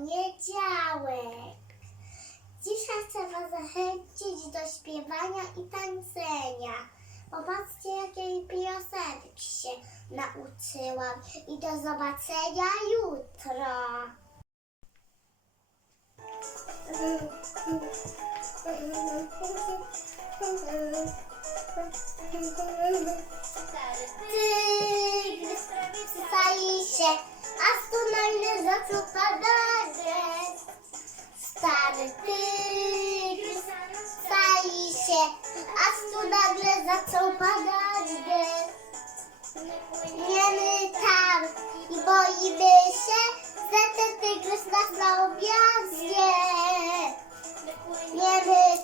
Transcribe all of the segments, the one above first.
poniedziałek. Dzisiaj chcę Was zachęcić do śpiewania i tańcenia. Popatrzcie, jakiej piosenki się nauczyłam i do zobaczenia jutro. Tygrys staje się, a tu nagle zaczął padać. Stary tygrys staje się, a tu nagle zaczął padać deszcz. Wiemy tam i boimy się, że ten tygrys nas na obiad zje.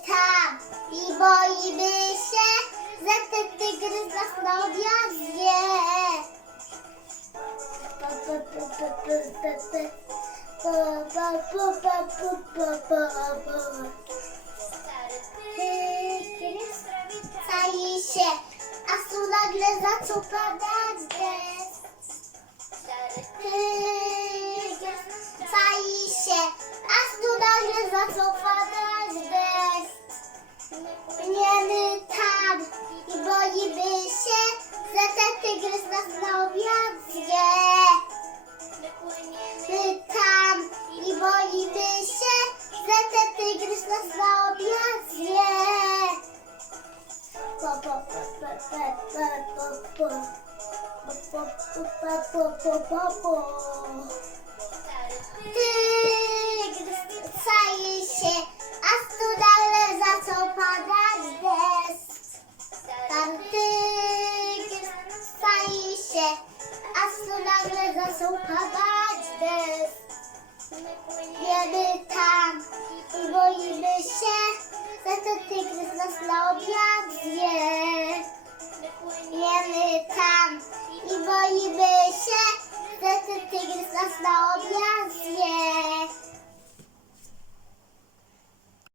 Tam i boimy się, że ten tygrys nas na obiad zje. Staje się, a tu nagle zaczął padać deszcz. Staje się, a tu nagle zaczął padać Tygrys staje się, a tu nagle zaczął padać deszcz. Tam tygrys staje się, a tu nagle zaczął padać deszcz. Wiemy tam i boimy się, że ten tygrys nas na obiad zje.